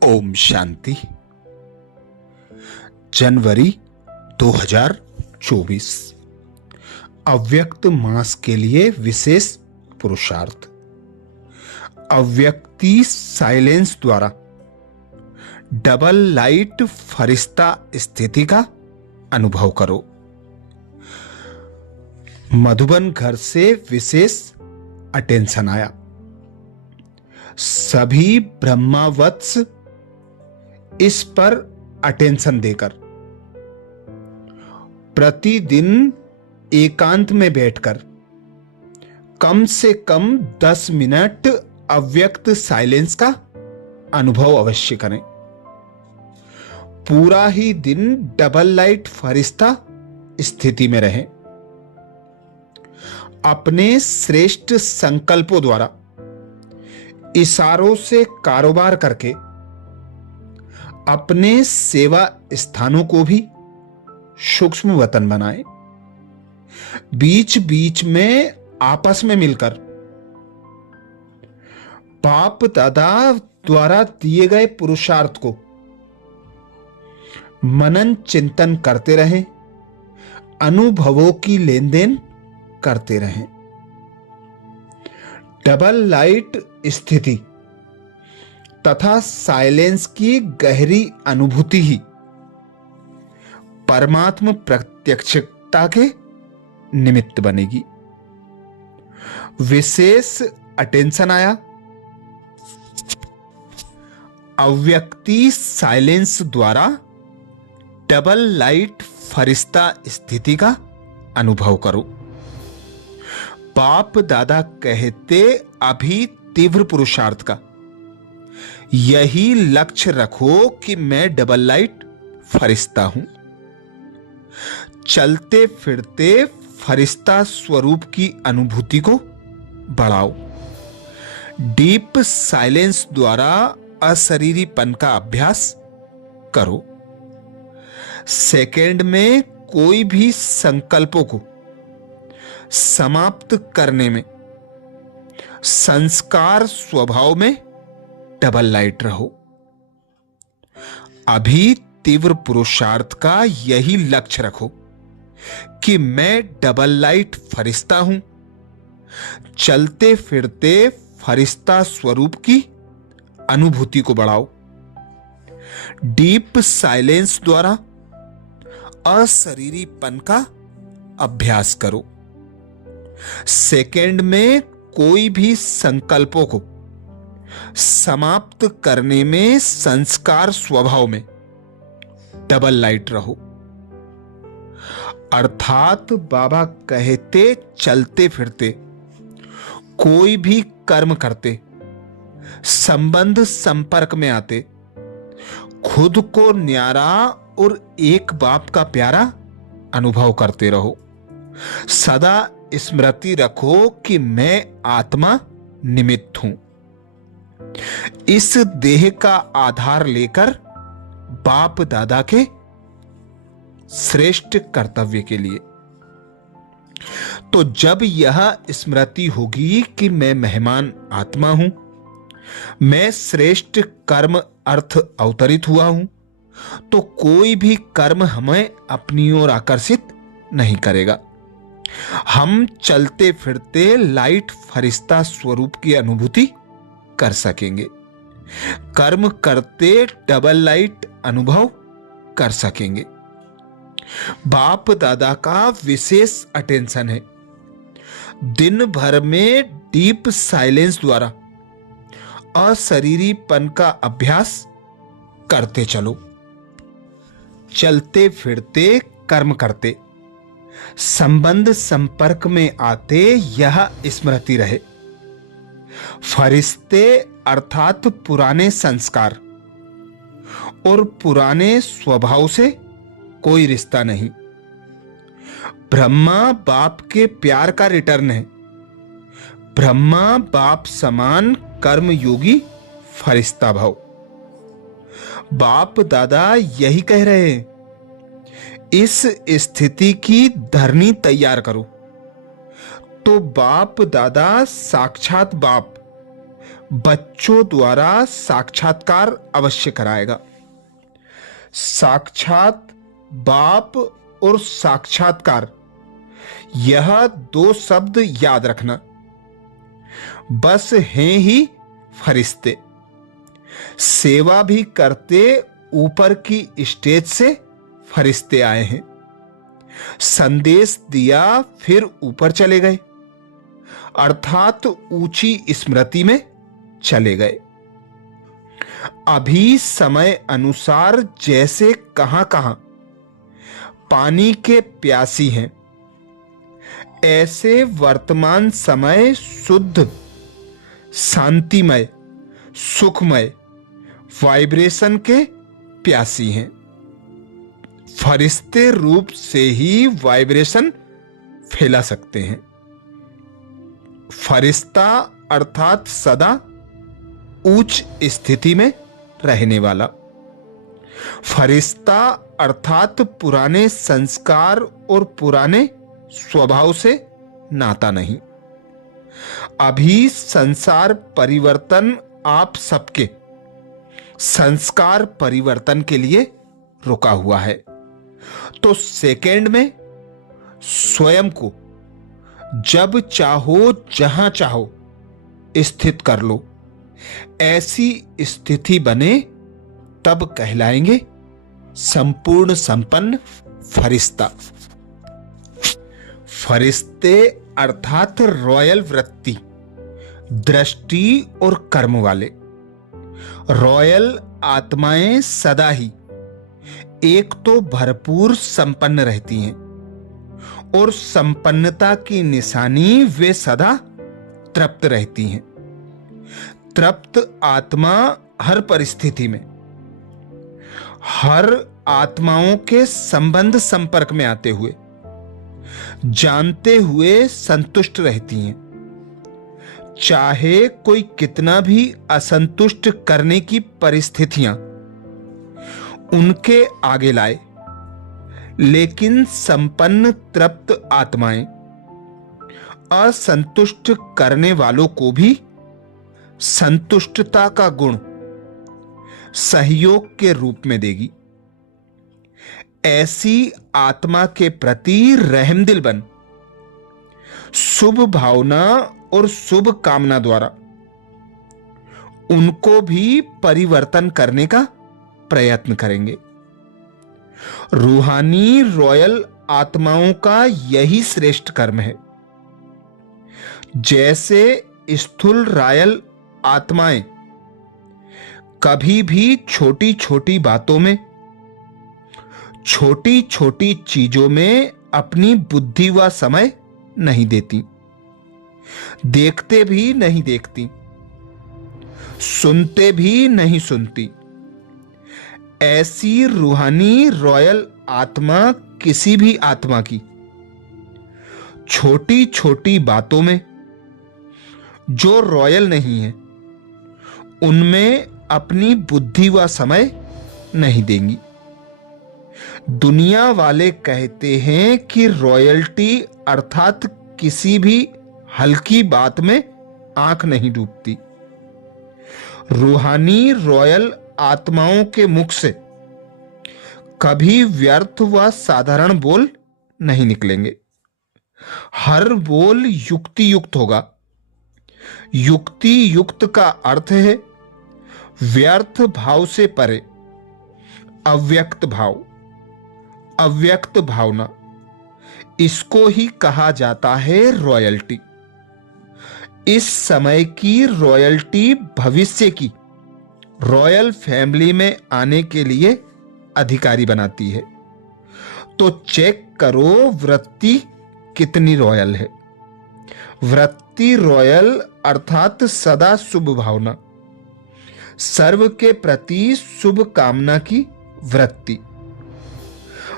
ओम शांति। जनवरी 2024 अव्यक्त मास के लिए विशेष पुरुषार्थ। अव्यक्ति साइलेंस द्वारा डबल लाइट फरिश्ता स्थिति का अनुभव करो। मधुबन घर से विशेष अटेंशन आया। सभी ब्रह्मावत्स इस पर अटेंशन देकर प्रतिदिन एकांत में बैठकर कम से कम 10 मिनट अव्यक्त साइलेंस का अनुभव अवश्य करें। पूरा ही दिन डबल लाइट फरिश्ता स्थिति में रहें। अपने श्रेष्ठ संकल्पों द्वारा इशारों से कारोबार करके अपने सेवा स्थानों को भी सूक्ष्म वतन बनाएं। बीच बीच में आपस में मिलकर बाप दादा द्वारा दिए गए पुरुषार्थ को मनन चिंतन करते रहें। अनुभवों की लेन देन करते रहें। डबल लाइट स्थिति तथा साइलेंस की गहरी अनुभूति ही परमात्म प्रत्यक्षता के निमित्त बनेगी। विशेष अटेंशन आया। अव्यक्ति साइलेंस द्वारा डबल लाइट फरिश्ता स्थिति का अनुभव करो। बाप दादा कहते अभी तीव्र पुरुषार्थ का यही लक्ष्य रखो कि मैं डबल लाइट फरिश्ता हूं। चलते फिरते फरिश्ता स्वरूप की अनुभूति को बढ़ाओ। डीप साइलेंस द्वारा अशरीरीपन का अभ्यास करो। सेकंड में कोई भी संकल्पों को समाप्त करने में संस्कार स्वभाव में डबल लाइट रहो। अभी तीव्र पुरुषार्थ का यही लक्ष्य रखो कि मैं डबल लाइट फरिश्ता हूं। चलते फिरते फरिश्ता स्वरूप की अनुभूति को बढ़ाओ। डीप साइलेंस द्वारा अशरीरीपन का अभ्यास करो। सेकंड में कोई भी संकल्पों को समाप्त करने में संस्कार स्वभाव में डबल लाइट रहो। अर्थात बाबा कहते चलते फिरते कोई भी कर्म करते, संबंध संपर्क में आते, खुद को न्यारा और एक बाप का प्यारा अनुभव करते रहो। सदा स्मृति रखो कि मैं आत्मा निमित्त हूं। इस देह का आधार लेकर बाप दादा के श्रेष्ठ कर्तव्य के लिए। तो जब यह स्मृति होगी कि मैं मेहमान आत्मा हूं, मैं श्रेष्ठ कर्म अर्थ अवतरित हुआ हूं, तो कोई भी कर्म हमें अपनी ओर आकर्षित नहीं करेगा। हम चलते फिरते लाइट फरिश्ता स्वरूप की अनुभूति कर सकेंगे। कर्म करते डबल लाइट अनुभव कर सकेंगे। बाप दादा का विशेष अटेंशन है। दिन भर में डीप साइलेंस द्वारा अशरीरीपन का अभ्यास करते चलो। चलते फिरते कर्म करते, संबंध संपर्क में आते यह स्मृति रहे। फरिश्ते अर्थात पुराने संस्कार और पुराने स्वभाव से कोई रिश्ता नहीं। ब्रह्मा बाप के प्यार का रिटर्न है। ब्रह्मा बाप समान कर्मयोगी फरिश्ता भाव। बाप दादा यही कह रहे हैं, इस स्थिति की धरनी तैयार करो। तो बाप दादा साक्षात बाप बच्चों द्वारा साक्षात्कार अवश्य कराएगा। साक्षात बाप और साक्षात्कार, यह दो शब्द याद रखना। बस हैं ही फरिश्ते, सेवा भी करते ऊपर की स्टेज से फरिश्ते आए हैं। संदेश दिया फिर ऊपर चले गए, अर्थात ऊंची स्मृति में चले गए। अभी समय अनुसार जैसे कहां कहां पानी के प्यासी हैं, ऐसे वर्तमान समय शुद्ध, शांतिमय, सुखमय वाइब्रेशन के प्यासी हैं। फरिश्ते रूप से ही वाइब्रेशन फैला सकते हैं। फरिश्ता अर्थात सदा उच्च स्थिति में रहने वाला। फरिश्ता अर्थात पुराने संस्कार और पुराने स्वभाव से नाता नहीं। अभी संसार परिवर्तन आप सबके संस्कार परिवर्तन के लिए रुका हुआ है। तो सेकंड में स्वयं को जब चाहो जहां चाहो स्थित कर लो। ऐसी स्थिति बने तब कहलाएंगे संपूर्ण संपन्न फरिश्ता। फरिश्ते अर्थात रॉयल वृत्ति, दृष्टि और कर्म वाले। रॉयल आत्माएं सदा ही एक तो भरपूर संपन्न रहती हैं और संपन्नता की निशानी वे सदा तृप्त रहती हैं। तृप्त आत्मा हर परिस्थिति में, हर आत्माओं के संबंध संपर्क में आते हुए, जानते हुए संतुष्ट रहती हैं। चाहे कोई कितना भी असंतुष्ट करने की परिस्थितियां उनके आगे लाए, लेकिन संपन्न तृप्त आत्माएं असंतुष्ट करने वालों को भी संतुष्टता का गुण सहयोग के रूप में देगी। ऐसी आत्मा के प्रति रहमदिल बन शुभ भावना और शुभ कामना द्वारा उनको भी परिवर्तन करने का प्रयत्न करेंगे। रूहानी रॉयल आत्माओं का यही श्रेष्ठ कर्म है। जैसे स्थूल रॉयल आत्माएं कभी भी छोटी छोटी बातों में, छोटी छोटी चीजों में अपनी बुद्धि व समय नहीं देती, देखते भी नहीं देखती, सुनते भी नहीं सुनती। ऐसी रूहानी रॉयल आत्मा किसी भी आत्मा की छोटी छोटी बातों में, जो रॉयल नहीं है, उनमें अपनी बुद्धि व समय नहीं देंगी। दुनिया वाले कहते हैं कि रॉयल्टी अर्थात किसी भी हल्की बात में आंख नहीं डूबती। रूहानी रॉयल आत्माओं के मुख से कभी व्यर्थ व साधारण बोल नहीं निकलेंगे। हर बोल युक्ति युक्त होगा। युक्ति युक्त का अर्थ है व्यर्थ भाव से परे अव्यक्त भाव, अव्यक्त भावना। इसको ही कहा जाता है रॉयल्टी। इस समय की रॉयल्टी भविष्य की रॉयल फैमिली में आने के लिए अधिकारी बनाती है। तो चेक करो वृत्ति कितनी रॉयल है। वृत्ति रॉयल अर्थात सदा शुभ भावना, सर्व के प्रति शुभ कामना की वृत्ति।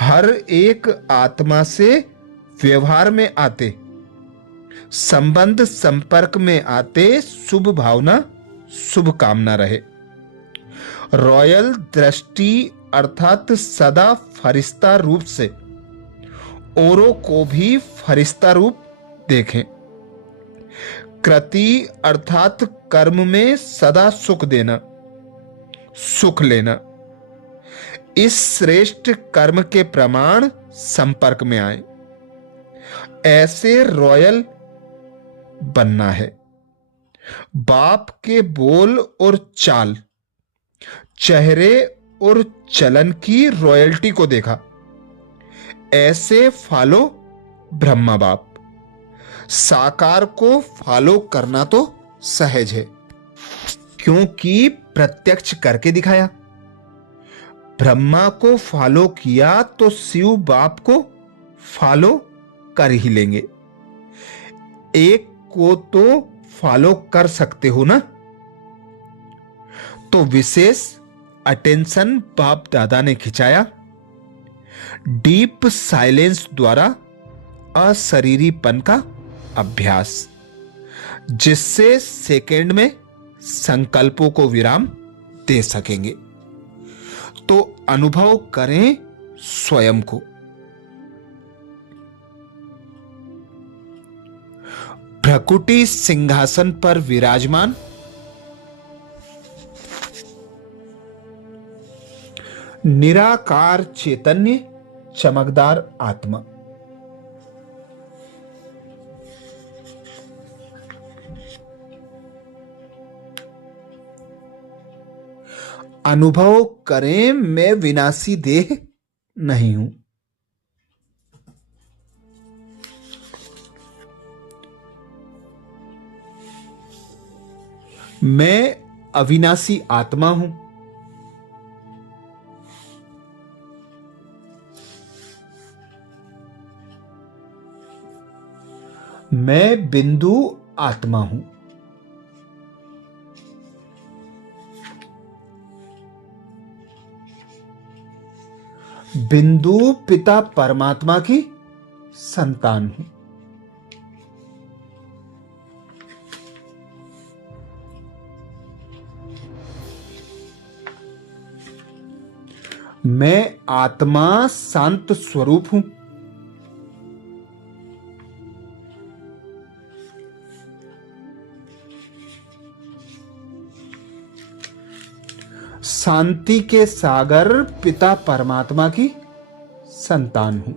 हर एक आत्मा से व्यवहार में आते, संबंध संपर्क में आते शुभ भावना, शुभ कामना रहे। रॉयल दृष्टि अर्थात सदा फरिश्ता रूप से औरों को भी फरिश्ता रूप देखें। कृति अर्थात कर्म में सदा सुख देना, सुख लेना। इस श्रेष्ठ कर्म के प्रमाण संपर्क में आए, ऐसे रॉयल बनना है। बाप के बोल और चाल, चेहरे और चलन की रॉयल्टी को देखा, ऐसे फॉलो ब्रह्मा बाप। साकार को फॉलो करना तो सहज है, क्योंकि प्रत्यक्ष करके दिखाया। ब्रह्मा को फॉलो किया तो शिव बाप को फॉलो कर ही लेंगे। एक को तो फॉलो कर सकते हो ना। तो विशेष अटेंशन बाप दादा ने खिंचाया। डीप साइलेंस द्वारा अशरीरीपन का अभ्यास, जिससे सेकेंड में संकल्पों को विराम दे सकेंगे। तो अनुभव करें स्वयं को। भ्रकुटी सिंहासन पर विराजमान, निराकार चैतन्य, चमकदार आत्मा। अनुभव करें मैं विनाशी देह नहीं हूं। मैं अविनाशी आत्मा हूं। मैं बिंदु आत्मा हूं। बिंदु पिता परमात्मा की संतान हूं। मैं आत्मा शांत स्वरूप हूं। शांति के सागर पिता परमात्मा की संतान हूं।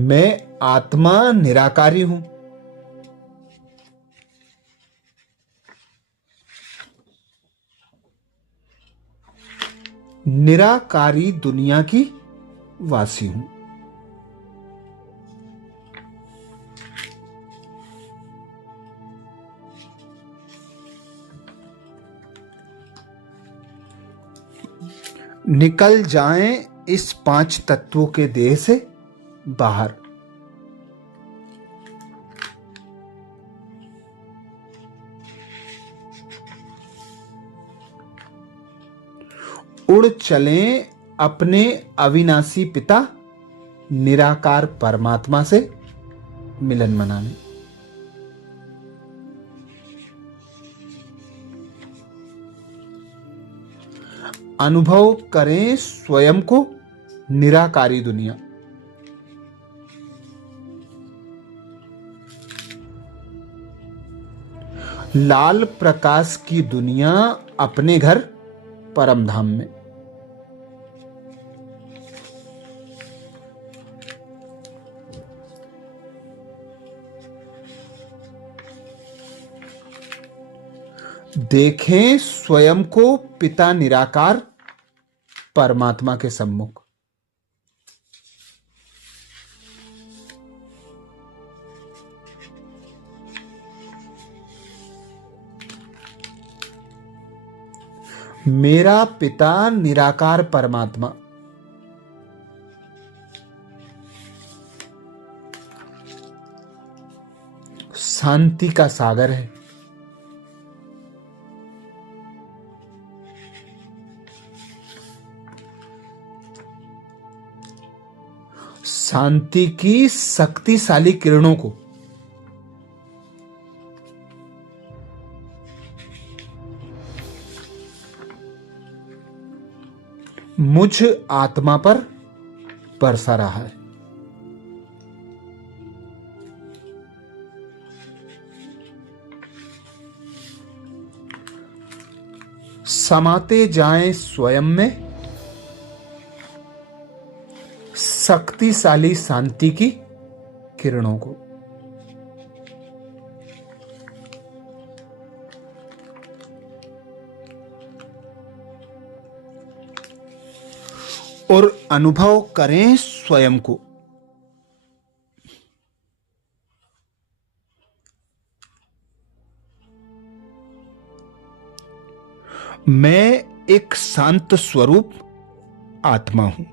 मैं आत्मा निराकारी हूं। निराकारी दुनिया की वासी हूं। निकल जाएं इस पांच तत्वों के देह से बाहर। उड़ चलें अपने अविनाशी पिता निराकार परमात्मा से मिलन मनाने। अनुभव करें स्वयं को निराकारी दुनिया। लाल प्रकाश की दुनिया अपने घर परम धाम में। देखें स्वयं को पिता निराकार परमात्मा के सम्मुख। मेरा पिता निराकार परमात्मा शांति का सागर है। शांति की शक्तिशाली किरणों को मुझ आत्मा पर बरसा रहा है। समाते जाएं स्वयं में शक्तिशाली शांति की किरणों को। और अनुभव करें स्वयं को। मैं एक शांत स्वरूप आत्मा हूं।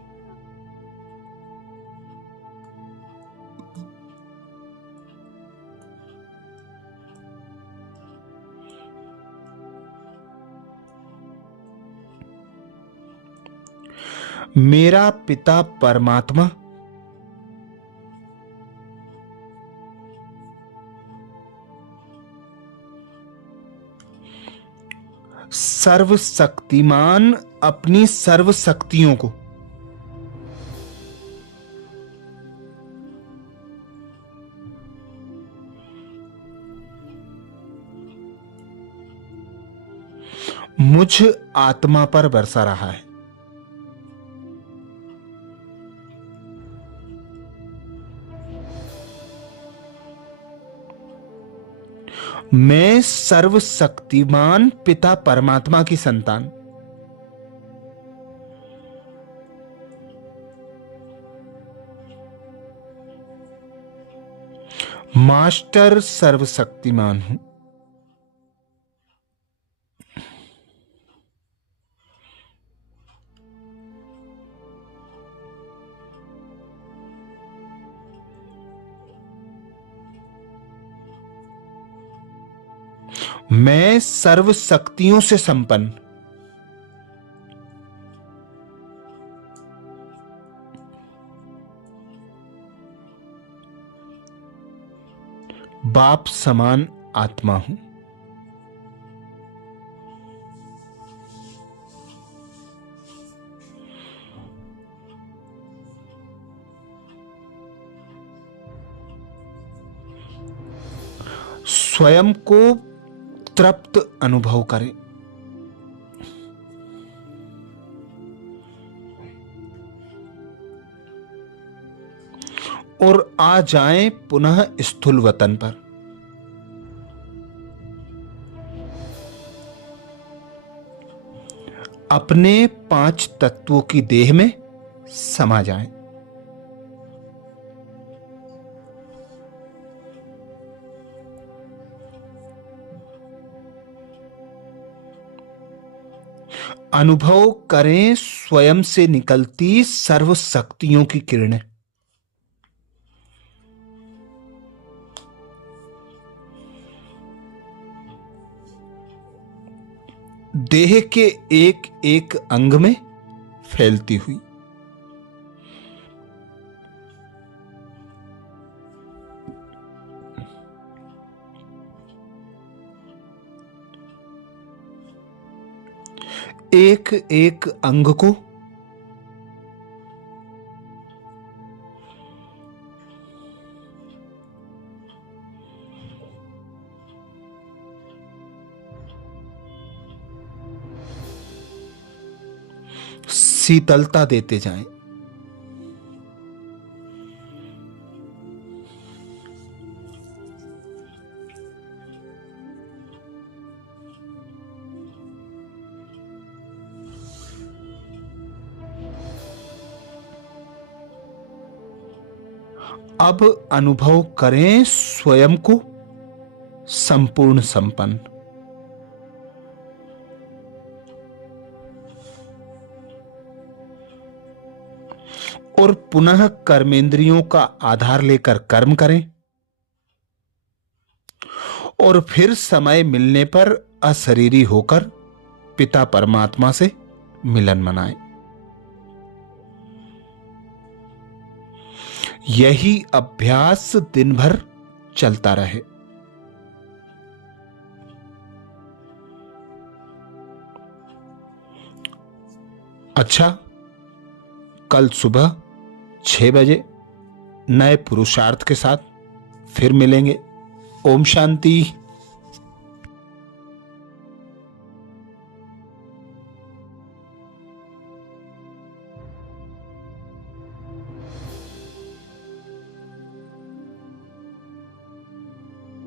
मेरा पिता परमात्मा सर्वशक्तिमान अपनी सर्व शक्तियों को मुझ आत्मा पर बरसा रहा है। मैं सर्वशक्तिमान पिता परमात्मा की संतान, मास्टर सर्वशक्तिमान हूं। मैं सर्व शक्तियों से संपन्न, बाप समान आत्मा हूं। स्वयं को तृप्त अनुभव करें और आ जाएं पुनः स्थूल वतन पर। अपने 5 तत्वों की देह में समा जाएं। अनुभव करें स्वयं से निकलती सर्व शक्तियों की किरणें। देह के एक एक अंग में फैलती हुई। एक एक अंग को शीतलता देते जाएं। अब अनुभव करें स्वयं को संपूर्ण संपन्न, और पुनः कर्मेंद्रियों का आधार लेकर कर्म करें और फिर समय मिलने पर अशरीरी होकर पिता परमात्मा से मिलन मनाएं। यही अभ्यास दिन भर चलता रहे। अच्छा, कल सुबह 6 बजे नए पुरुषार्थ के साथ फिर मिलेंगे। ओम शांति।